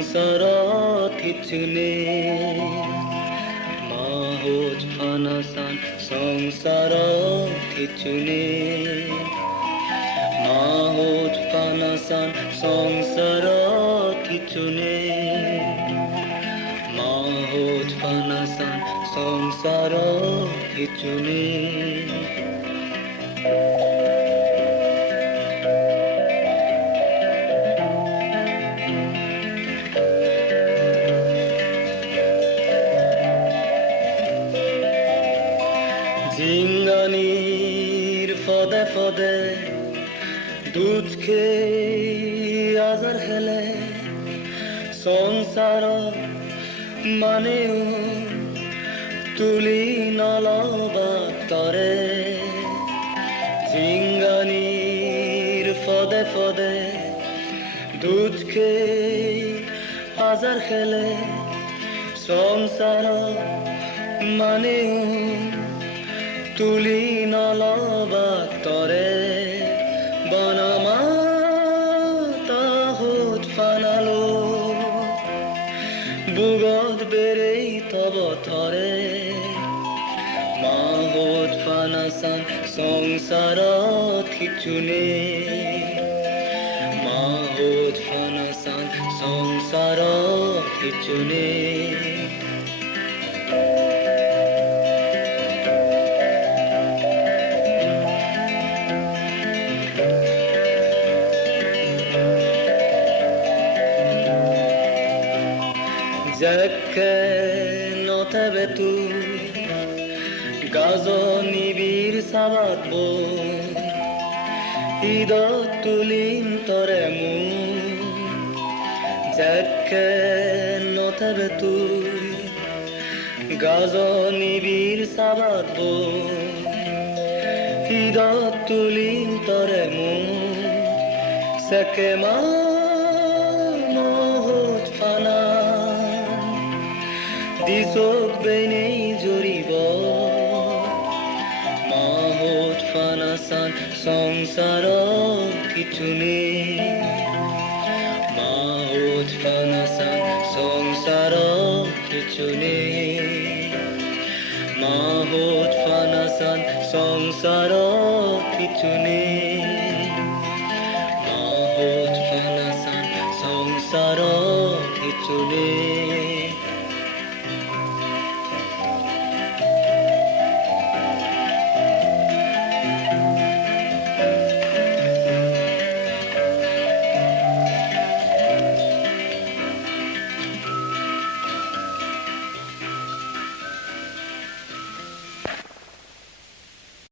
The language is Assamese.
সংসাৰত হিচুনে মাহোজ ফানাসান সংসাৰত হিচুনে মাহোজ ফানাসান সংসাৰত হিচুনে মাহোজ ফানাসান সংসাৰত হিচুনে জিংগানিৰ ফদে ফদে দুধ খেই আজাৰ হেলে সংসাৰত মানেও তুলি নলবা তৰে জিংগানিৰ ফদে ফদে দুধ খেই আজাৰ হেলে সংসাৰত মানেও তুলি নলবা তৰে বনমাতা হোত ফানালো বুগত বেৰেই তব তৰে মাহোত ফানাসান সংসাৰত হিচুনে মাহোত ফানাসান সংসাৰত হিচুনে Zekke notebe tu gazoni bir sabat bo idot tulim toremu Zekke notebe tu gazoni bir sabat bo idot tulim toremu Sekema mohot fana Disok benei joriব মাহোত ফানাসান সংসাৰত হিচুনে মাহোত ফানাসান সংসাৰত হিচুনে মাহোত ফানাসান সংসাৰত হিচুনে মাহোত ফানাসান সংসাৰত হিচুনে